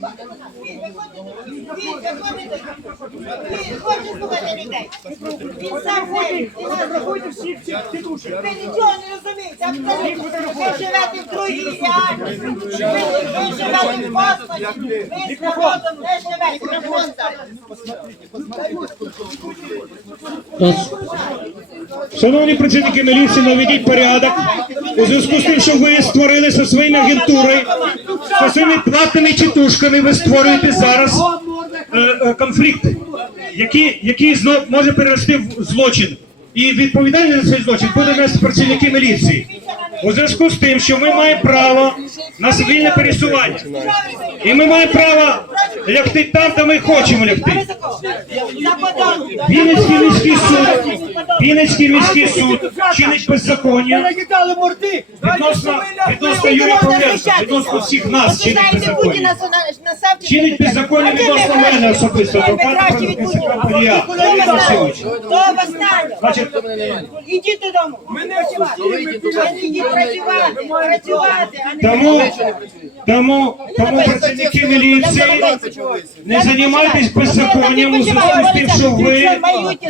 Він хоче слухати людей. Він сам ви нічого не розумієте, Ви живете в. Ви, живете в космосі. З народом не живете. Шановні працівники міліції, наведіть порядок. У зв'язку з тим, що ви створили зі своїми агентурою, зі своїми платними тітушками, ви створюєте зараз е, е, конфлікт, який, який знов може перерости в злочин. І відповідальність за цей злочин буде нести працівники міліції. У зв'язку з тим, що ми маємо право на цивільне пересування. І ми маємо право лягти там, де ми хочемо лягти. Вінницький міський суд, Вінницький міський суд чинить беззаконня Нагидали морди. відносно, відносно Юрія Павленка, відносно всіх нас чинить Путіна беззаконня. на. Чинить беззаконня відносно мене особисто, адвоката. Павленка. Хто вас знає? Хто вас знає? Значить, Ідіть додому. Працювати. Ви ідіть працювати. Працювати, а не тому, тому, тому працівники міліції не займайтесь беззаконням у зв'язку з тим, що ви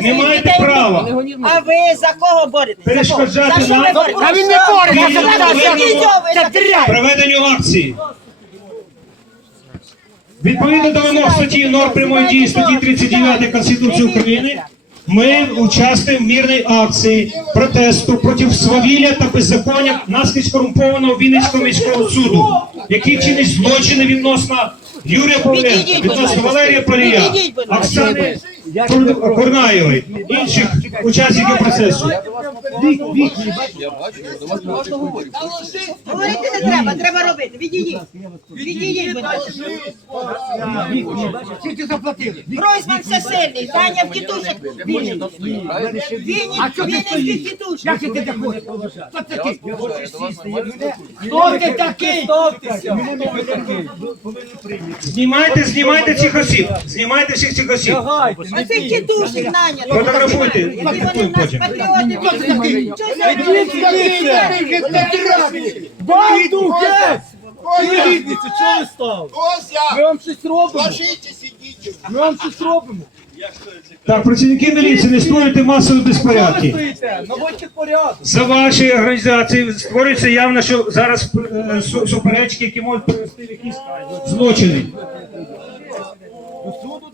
не маєте права. А ви за кого боретесь? Перешкоджати нам? А він не бореться, це проведенню акції. Відповідно до вимог статті норм прямої дії статті 39 Конституції України, ми участвуємо в мирній акції протесту проти свавілля та беззаконня наскрізь корумпованого Вінницького міського суду, який чинить злочини відносно Юрія Павленка, відносно. Валерія ласка. Оксани Кур- інших учасників процесу. Говорити не треба, треба робити. Відійдіть. Відійдіть, будь ласка. Скільки заплатили? Гройсман всесильний, зайняв тітушек Вінницьких. Вінницьких тітушек. Як ти таке хочеш? Хто такий? Хто ти такий? Знімайте, знімайте цих осіб. Знімайте всіх цих осіб. Оцих тітушек наняли. Фотографуйте, Які вони в нас патріоти. Негідниці, чого ви стали? Ми вам щось робимо. Ми вам щось робимо. Так, працівники міліції, не створюйте масові ви безпорядки. Наводьте порядок. За ваші організації створюється явно, що зараз е, су- суперечки, які можуть привести в якісь злочини.